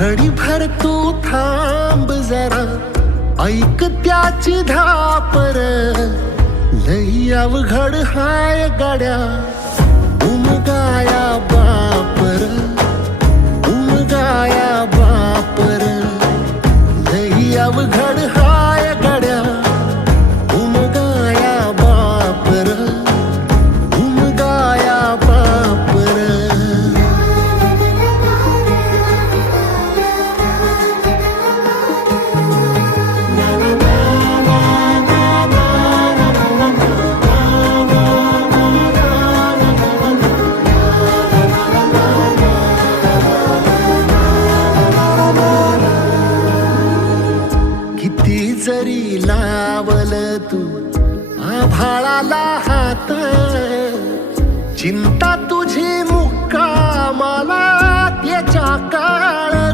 घडी भर तू थांब जरा. ऐक त्याची धापर. लई अवघड हाय गाड्या. उमगाया बापर. उमगाया बापर. लई अवघड जरी लावल तू आभाळाला हात चिंता